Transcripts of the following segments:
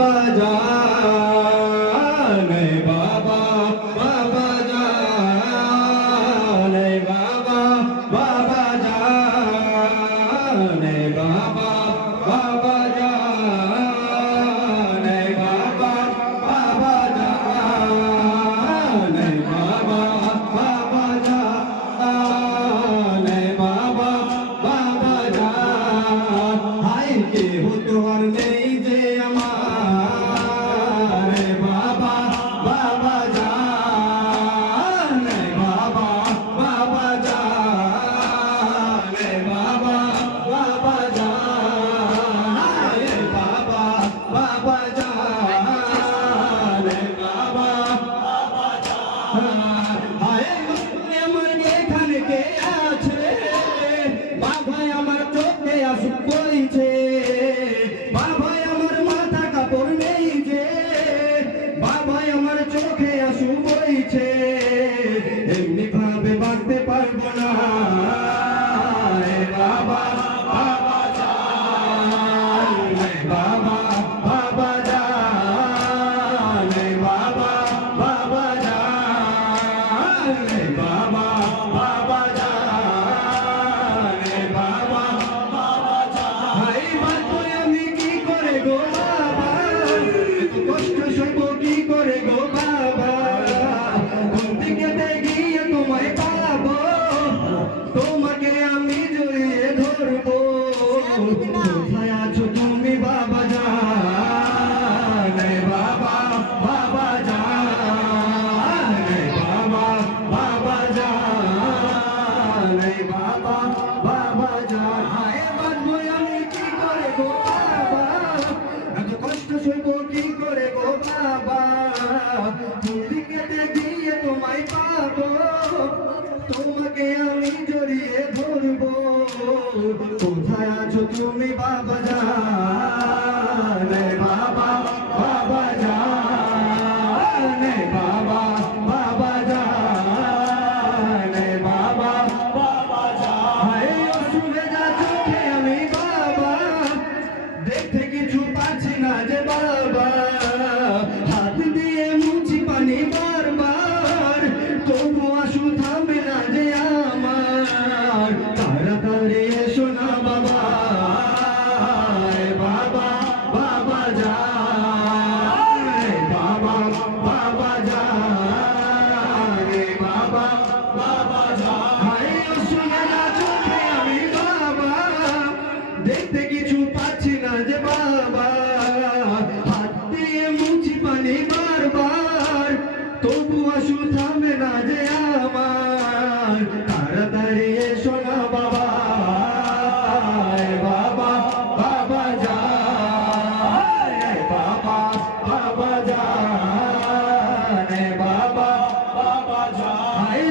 बाबा जान बाबा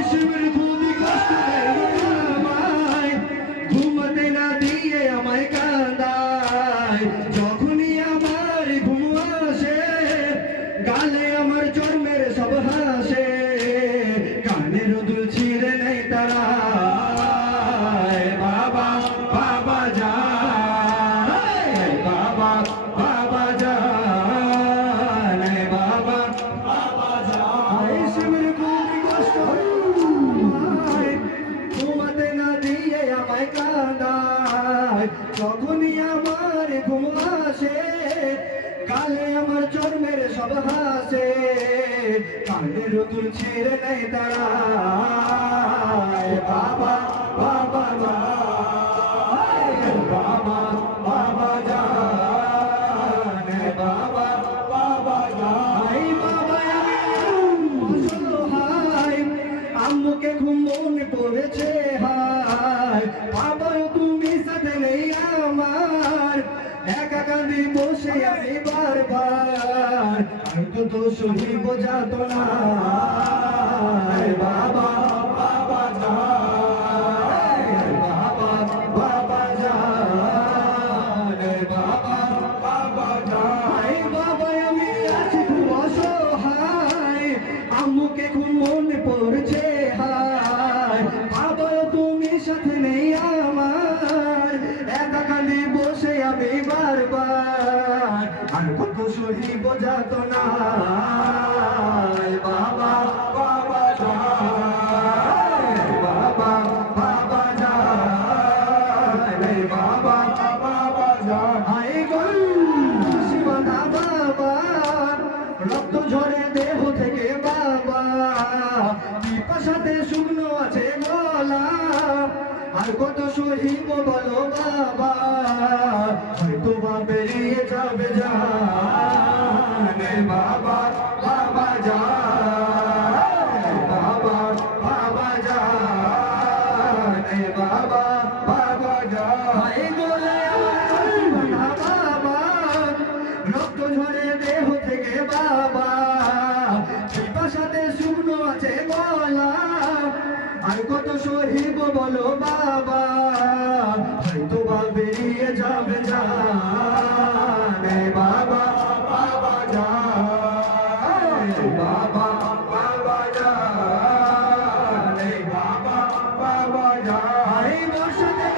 শিবির পুতুল ছেড়ে নেই দাঁড়ায় বাবা বাবা বাবা বাবা যায়। বাবা বাবা যায়। বাবা হাই আম্মুকে ঘুম মনে পড়েছে হাই বাবা, তুমি সাথে নেই আমার। একা কাঁদি বসে আমি বারবার। শুধু তো শুনি বোঝাতো না। বাবা। যাত না। আর কত সহিব বলো বাবা, হয়তো বা বেরিয়ে যাবে জানে বাবা বাবা যা বাবা বাবা বাবা বাবা। বলো বাবা, হয়তো বা বেরিয়ে যাবে জানে বাবা বাবা যায় বাবা বাবা যায় বাবা বাবা যায় বসতে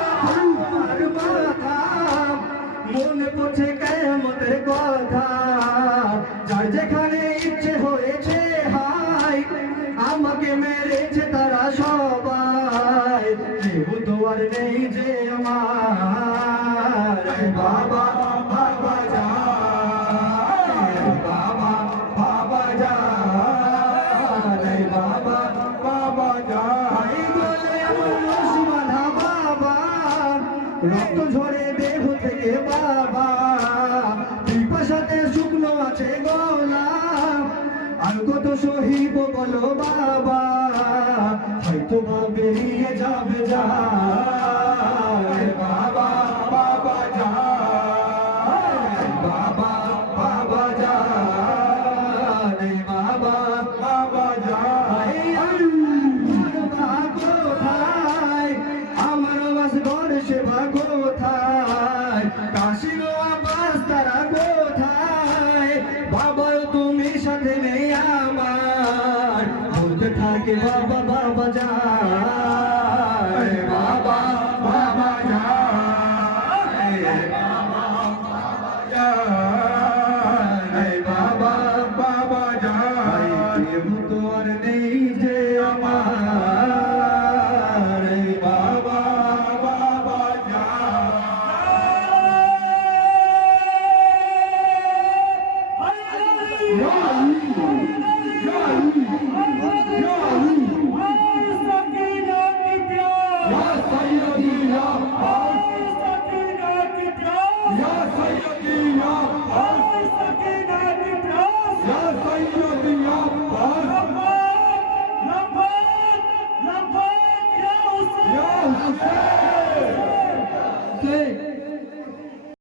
কেমতের কথা। বাবা বাবা বাবা বাবা যায়, বাবা বাবা বাবা, রক্ত ঝরে দেহ থেকে বাবা। পিপাসাতে শুকনো আছে গলা, আর কত সহিব বলো বাবা হয়তো বা বেরিয়ে যাবে যায়